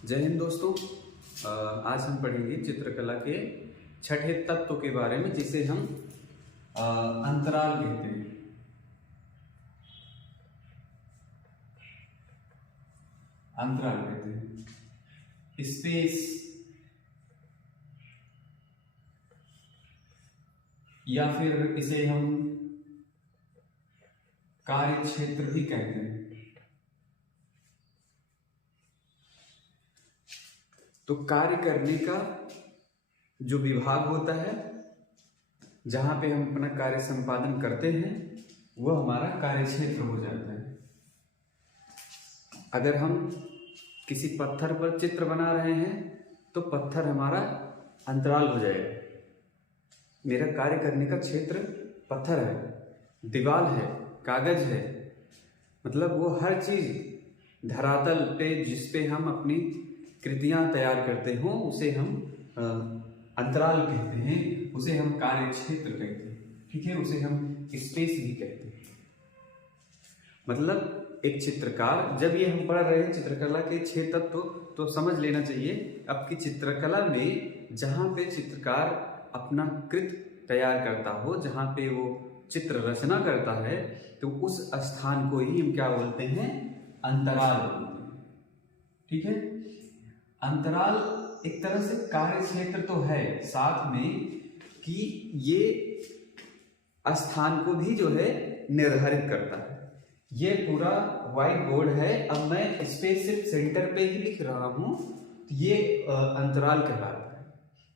जय हिंद दोस्तों। आज हम पढ़ेंगे चित्रकला के छठे तत्व के बारे में, जिसे हम अंतराल कहते हैं। अंतराल कहते हैं, स्पेस या फिर इसे हम कार्य क्षेत्र भी कहते हैं। तो कार्य करने का जो विभाग होता है, जहां पे हम अपना कार्य संपादन करते हैं, वह हमारा कार्य क्षेत्र हो जाता है। अगर हम किसी पत्थर पर चित्र बना रहे हैं तो पत्थर हमारा अंतराल हो जाएगा। मेरा कार्य करने का क्षेत्र पत्थर है, दीवार है, कागज है, मतलब वो हर चीज धरातल पे जिस पे हम अपनी कृतियां तैयार करते हो उसे हम अंतराल कहते हैं, उसे हम कार्य क्षेत्र कहते हैं। ठीक है, उसे हम स्पेस भी कहते हैं। मतलब एक चित्रकार, जब ये हम पढ़ रहे हैं चित्रकला के 6 तत्व, तो समझ लेना चाहिए आपकी चित्रकला में जहां पे चित्रकार अपना कृत तैयार करता हो, जहां पे वो चित्र रचना करता है, तो उस स्थान को ही हम क्या बोलते हैं? अंतराल बोलते हैं। ठीक है, अंतराल एक तरह से कार्य क्षेत्र तो है, साथ में कि ये स्थान को भी जो है निर्धारित करता है। ये पूरा व्हाइट बोर्ड है, अब मैं इस पे सिर्फ सेंटर पे ही लिख रहा हूं, तो ये अंतराल कहलाता है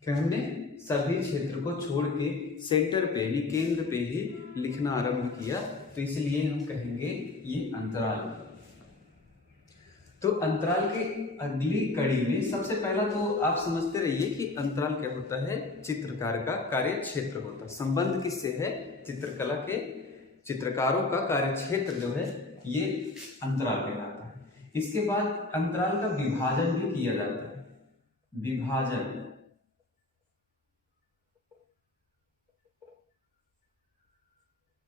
कि हमने सभी क्षेत्र को छोड़ के सेंटर पे ही, केंद्र पे ही लिखना आरंभ किया, तो इसलिए हम कहेंगे ये अंतराल। तो अंतराल की अगली कड़ी में सबसे पहला तो आप समझते रहिए कि अंतराल क्या होता है? चित्रकार का कार्य क्षेत्र होता है। संबंध किससे है? चित्रकला के चित्रकारों का कार्य क्षेत्र जो है ये अंतराल कहलाता है। इसके बाद अंतराल का विभाजन भी किया जाता है। विभाजन,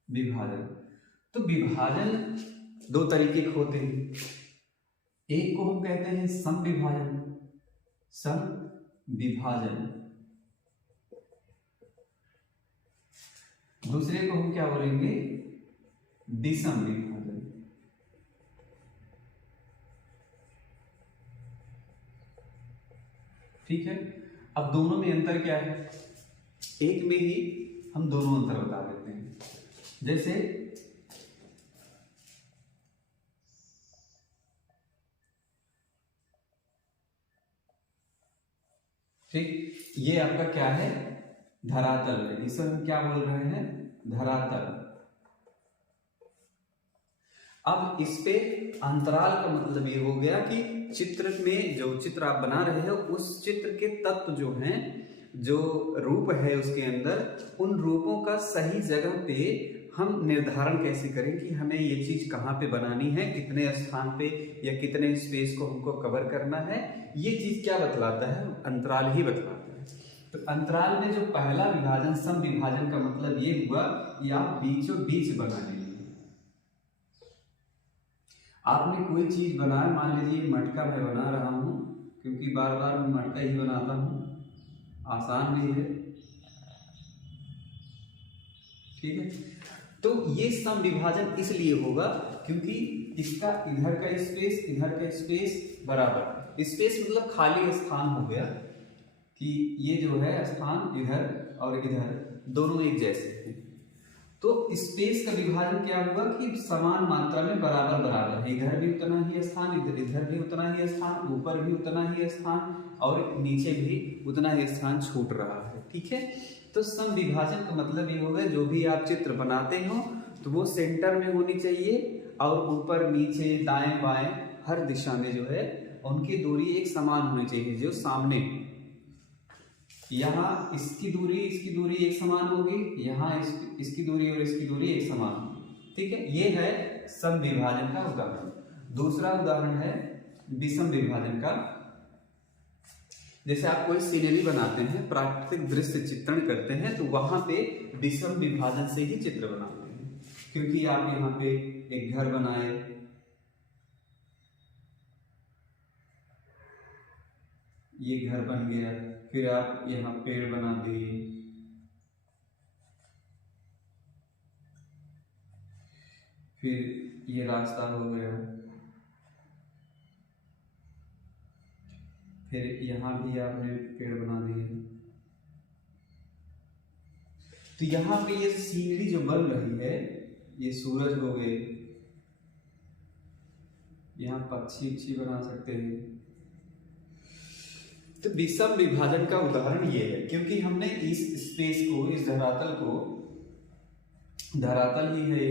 विभाजन तो विभाजन 2 तरीके के होते हैं। एक को हम कहते हैं समविभाजन, समविभाजन। दूसरे को हम क्या बोलेंगे? विषम विभाजन। ठीक है, अब दोनों में अंतर क्या है? एक में ही हम दोनों अंतर बता देते हैं। जैसे ठीक, ये आपका क्या है? धरातल है, इसे हम क्या बोल रहे हैं? धरातल। अब इस पे अंतराल का मतलब ये हो गया कि चित्र में जो चित्र आप बना रहे हो, उस चित्र के तत्व जो हैं, जो रूप है उसके अंदर, उन रूपों का सही जगह पे हम निर्धारण कैसे करें कि हमें ये चीज कहाँ पे बनानी है, कितने स्थान पे या कितने स्पेस को हमको कवर करना है, ये चीज क्या बतलाता है? अंतराल ही बतलाता है। तो अंतराल में जो पहला विभाजन, सम विभाजन का मतलब ये हुआ कि आप बीचों बीच बना लीजिए। आपने कोई चीज बनाया, मान लीजिए मटका मैं बना रहा हूं, क्योंकि बार बार मैं मटका ही बनाता हूं, आसान भी है। ठीक है, तो ये सम विभाजन इसलिए होगा क्योंकि इसका इधर का स्पेस, इधर का स्पेस बराबर। स्पेस मतलब खाली स्थान हो गया कि ये जो है स्थान इधर और इधर दोनों एक जैसे हैं। तो स्पेस का विभाजन क्या हुआ कि समान मात्रा में बराबर बराबर है। इधर भी उतना ही स्थान, इधर भी उतना ही स्थान, ऊपर भी उतना ही स्थान और नीचे भी उतना ही स्थान छूट रहा है। ठीक है, तो सम विभाजन का मतलब ये होगा, जो भी आप चित्र बनाते हो तो वो सेंटर में होनी चाहिए और ऊपर नीचे दाएं बाएं हर दिशा में जो है उनकी दूरी एक समान होनी चाहिए। जो सामने यहाँ इसकी दूरी एक समान होगी, यहाँ इसकी दूरी और इसकी दूरी एक समान होगी। ठीक है, ये है सम विभाजन का उदाहरण। दूसरा उदाहरण है विषम विभाजन का। जैसे आप कोई सीनरी बनाते हैं, प्राकृतिक दृश्य चित्रण करते हैं, तो वहां पे विषम विभाजन से ही चित्र बनाते हैं। क्योंकि आप यहाँ पे एक घर बनाए, ये घर बन गया, फिर आप यहाँ पेड़ बना दिए, फिर ये रास्ता हो गया, फिर यहाँ भी आपने पेड़ बना दिए। तो यहाँ पे ये सीनरी जो बन रही है, ये सूरज हो गए, यहाँ पक्षी उक्षी बना सकते हैं। तो विषम विभाजन का उदाहरण ये है, क्योंकि हमने इस स्पेस को, इस धरातल को, धरातल ही है,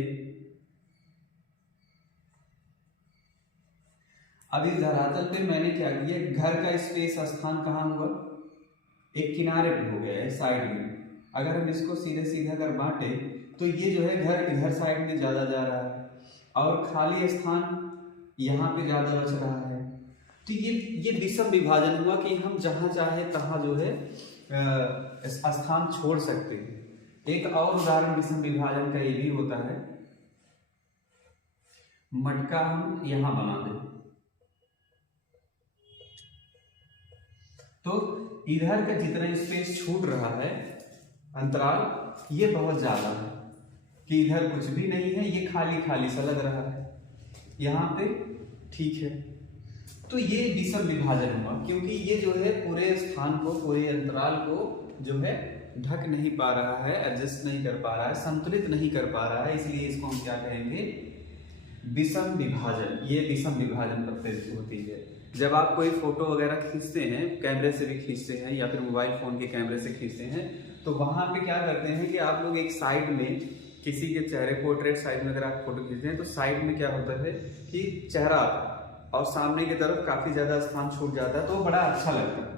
अब इस धरातल पे मैंने क्या किया, घर का स्पेस स्थान कहाँ हुआ, एक किनारे पे हो गया है, साइड में। अगर हम इसको सीधे सीधे अगर बांटे तो ये जो है घर इधर साइड में ज्यादा जा रहा है और खाली स्थान यहाँ पे ज्यादा बच रहा है। तो ये विषम विभाजन हुआ कि हम जहाँ चाहे तहाँ जो है स्थान छोड़ सकते हैं। एक और उदाहरण विषम विभाजन का ये भी होता है, मटका हम यहाँ बना दें तो इधर का जितना स्पेस छूट रहा है, अंतराल, ये बहुत ज्यादा है कि इधर कुछ भी नहीं है, ये खाली खाली सा लग रहा है, यहाँ पे ठीक है। तो ये विषम विभाजन हुआ क्योंकि ये जो है पूरे स्थान को, पूरे अंतराल को जो है ढक नहीं पा रहा है, एडजस्ट नहीं कर पा रहा है, संतुलित नहीं कर पा रहा है, इसलिए इसको हम क्या कहेंगे, विषम विभाजन। ये विषम विभाजन प्रत्येक होती है। जब आप कोई फोटो वगैरह खींचते हैं, कैमरे से भी खींचते हैं या फिर मोबाइल फोन के कैमरे से खींचते हैं, तो वहां पे क्या करते हैं कि आप लोग एक साइड में किसी के चेहरे, पोर्ट्रेट साइड में अगर आप फोटो खींचते हैं तो साइड में क्या होता है कि चेहरा आता है और सामने की तरफ काफी ज्यादा स्थान छूट जाता है, तो बड़ा अच्छा लगता है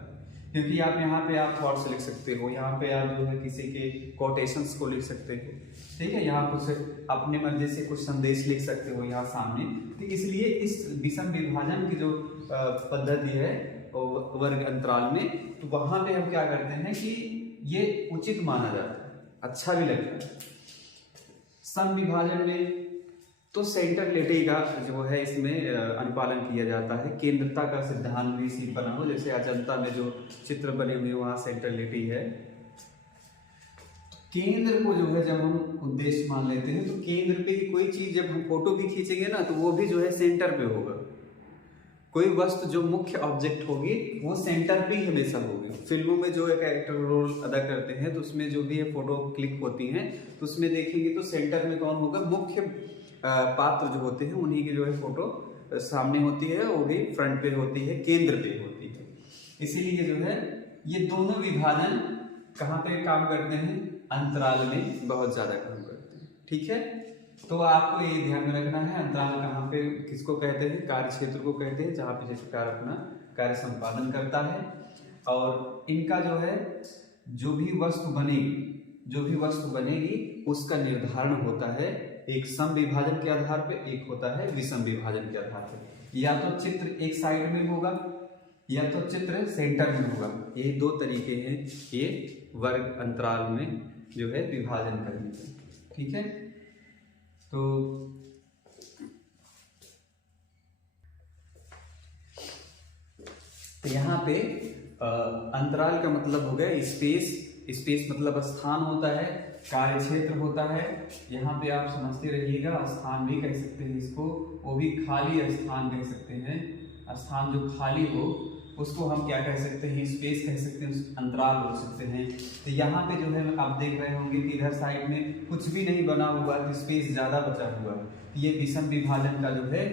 क्योंकि आप यहाँ पे आप थॉट्स लिख सकते हो, यहाँ पे आप जो है किसी के कोटेशंस को लिख सकते हो, ठीक है, यहाँ कुछ अपने मर्जी से कुछ संदेश लिख सकते हो यहाँ सामने। तो इसलिए इस विषम विभाजन की जो पद्धति है वर्ग अंतराल में, तो वहां पे हम क्या करते हैं कि ये उचित माना जाता है, अच्छा भी लगता है। सम विभाजन में तो सेंटरलिटी का जो है इसमें अनुपालन किया जाता है, केंद्रता का सिद्धांत भी इसी बना हो, जैसे अजंता में जो चित्र बने हुए वहां सेंटरलिटी है। केंद्र को जो है जब हम उद्देश्य मान लेते हैं तो केंद्र पे कोई चीज जब हम फोटो भी खींचेंगे ना तो वो भी जो है सेंटर पे होगा। कोई वस्तु जो मुख्य ऑब्जेक्ट होगी वो सेंटर पे ही हमेशा होगी। फिल्मों में जो है कैरेक्टर रोल अदा करते हैं तो उसमें जो भी फोटो क्लिक होती हैं तो उसमें देखेंगे तो सेंटर में कौन होगा, मुख्य पात्र जो होते हैं उन्हीं की जो है फोटो सामने होती है, वो भी फ्रंट पे होती है, केंद्र पे होती है। इसीलिए जो है ये दोनों विभाजन कहाँ पे काम करते हैं, अंतराल में बहुत ज्यादा काम करते हैं, ठीक है। तो आपको ये ध्यान में रखना है अंतराल कहाँ पे किसको कहते हैं, कार्य क्षेत्र को कहते हैं, जहाँ पे चित्रकार अपना कार्य संपादन करता है। और इनका जो है जो भी वस्तु बनेगी उसका निर्धारण होता है एक सम विभाजन के आधार पे, एक होता है विषम विभाजन के आधार पे। या तो चित्र एक साइड में होगा या तो चित्र सेंटर में होगा, ये दो तरीके हैं ये वर्ग अंतराल में जो है विभाजन करने के, ठीक है। तो यहाँ पे अंतराल का मतलब हो गया स्पेस मतलब स्थान होता है, कार्य क्षेत्र होता है। यहाँ पे आप समझते रहिएगा, स्थान भी कह सकते हैं इसको, वो भी खाली स्थान कह सकते हैं। स्थान जो खाली हो उसको हम क्या कह सकते हैं, स्पेस कह सकते हैं, अंतराल बोल सकते हैं। तो यहाँ पे जो है आप देख रहे होंगे कि इधर साइड में कुछ भी नहीं बना हुआ, तो स्पेस ज्यादा बचा हुआ है। ये विषम विभाजन का जो है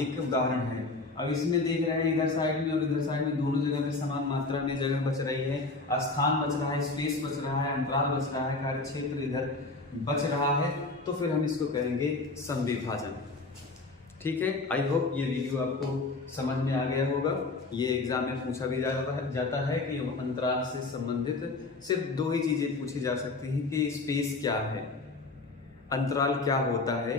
एक उदाहरण है। अब इसमें देख रहे हैं इधर साइड में और इधर साइड में दोनों जगह में समान मात्रा में जगह बच रही है, स्थान बच रहा है, स्पेस बच रहा है, अंतराल बच रहा है, कार्य क्षेत्र इधर बच रहा है, तो फिर हम इसको कहेंगे सम विभाजन, ठीक है। आई होप ये वीडियो आपको समझ में आ गया होगा। ये एग्जाम में पूछा भी जाता है कि अंतराल से संबंधित सिर्फ दो ही चीजें पूछी जा सकती हैं कि स्पेस क्या है, अंतराल क्या होता है,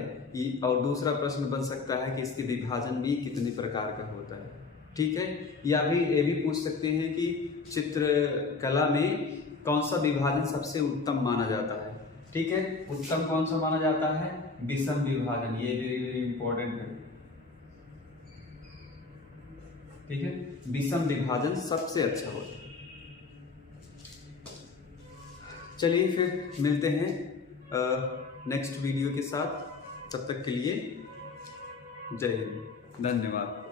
और दूसरा प्रश्न बन सकता है कि इसके विभाजन भी कितने प्रकार का होता है, ठीक है। या भी ये भी पूछ सकते हैं कि चित्रकला में कौन सा विभाजन सबसे उत्तम माना जाता है, ठीक है। उत्तम कौन सा माना जाता है, विषम विभाजन, ये वेरी वेरी इंपॉर्टेंट है। ठीक है, विषम विभाजन सबसे अच्छा होता है। चलिए फिर मिलते हैं नेक्स्ट वीडियो के साथ, तब तक के लिए जय हिंद, धन्यवाद।